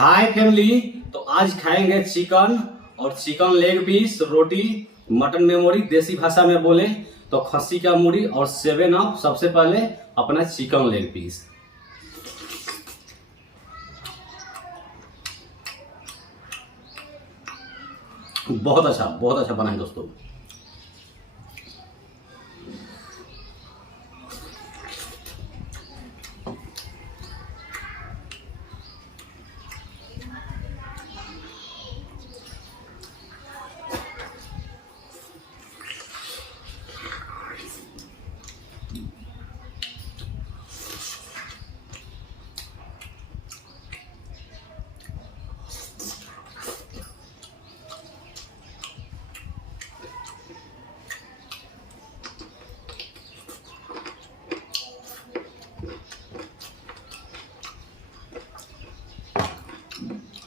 हाय family. तो आज खाएंगे चिकन और चिकन लेग पीस, रोटी, मटन मेमोरी। देसी भाषा में बोले तो खस्सी का मूड़ी और 7 अप। सबसे पहले अपना चिकन लेग पीस। बहुत अच्छा बना है दोस्तों।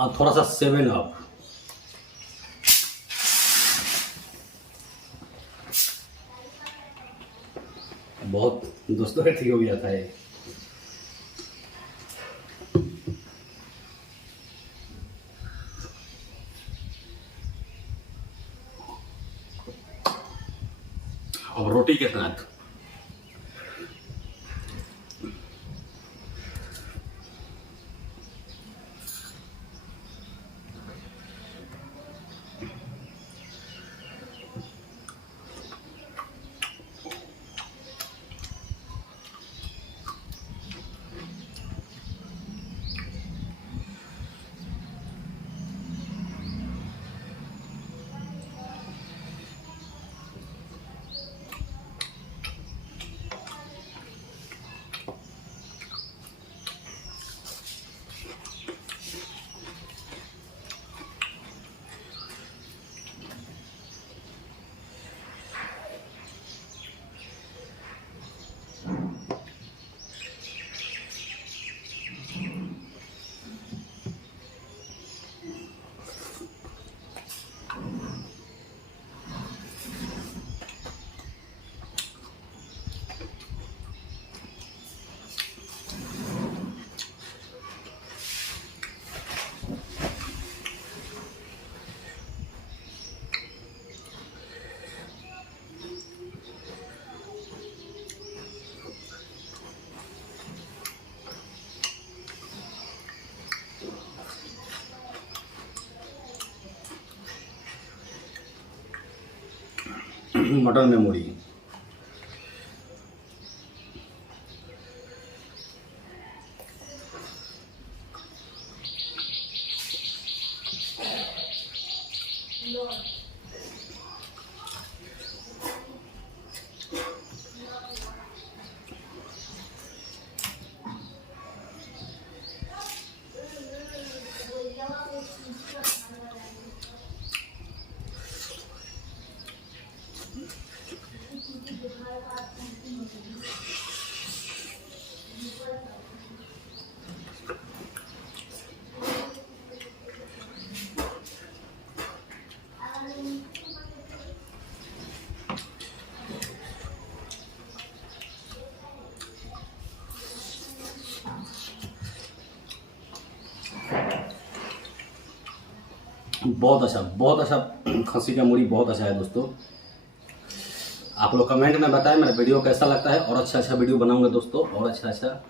अब थोड़ा सा 7 अप। बहुत दोस्तों ठीक हो गया था ये। अब रोटी के साथ मटन मेमोरी। बहुत अच्छा खस्सी का मूड़ी बहुत अच्छा है दोस्तों। आप लोग कमेंट में बताएं मेरा वीडियो कैसा लगता है, और अच्छा वीडियो बनाऊंगा दोस्तों, और अच्छा।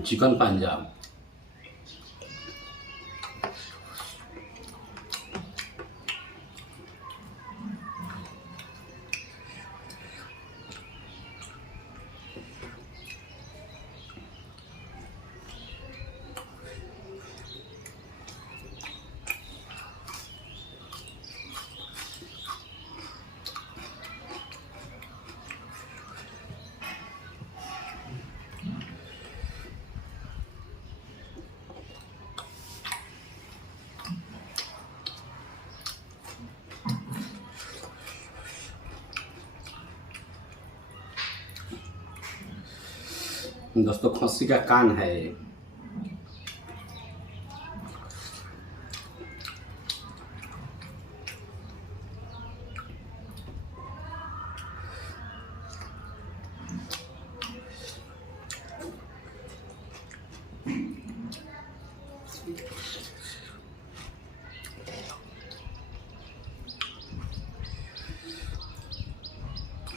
चिकन पंजाब। दोस्तों खस्सी का कान है ये।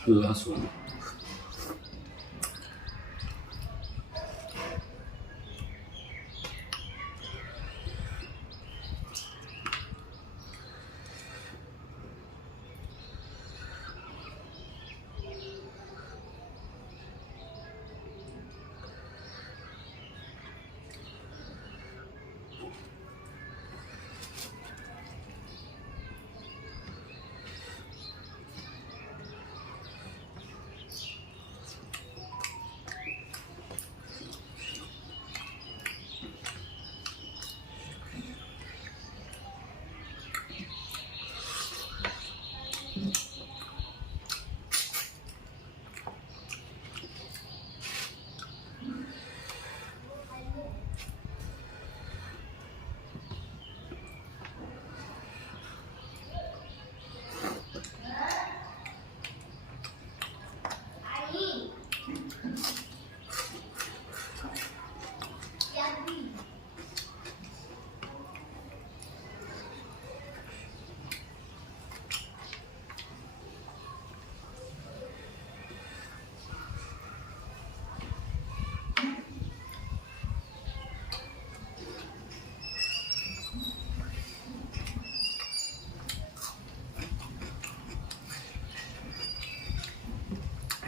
लहसुन,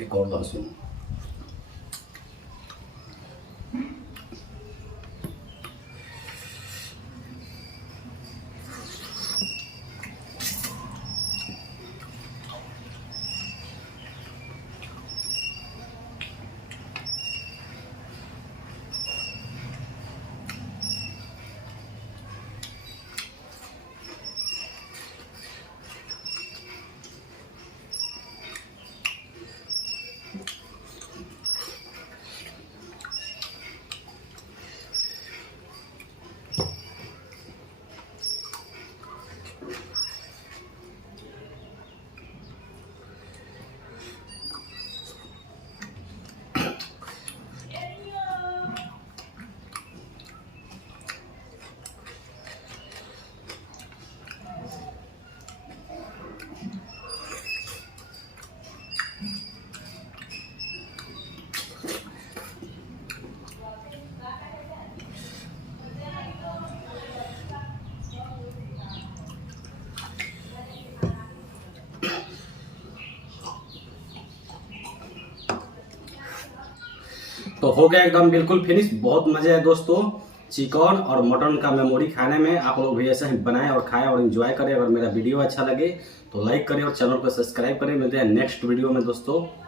एक और लहसुन। तो हो गया एकदम बिल्कुल फिनिश। बहुत मजे है दोस्तों चिकन और मटन का मेमोरी खाने में। आप लोग भी ऐसे ही बनाएं और खाएं और एंजॉय करें। अगर मेरा वीडियो अच्छा लगे तो लाइक करें और चैनल को सब्सक्राइब करें। मिलते हैं नेक्स्ट वीडियो में दोस्तों।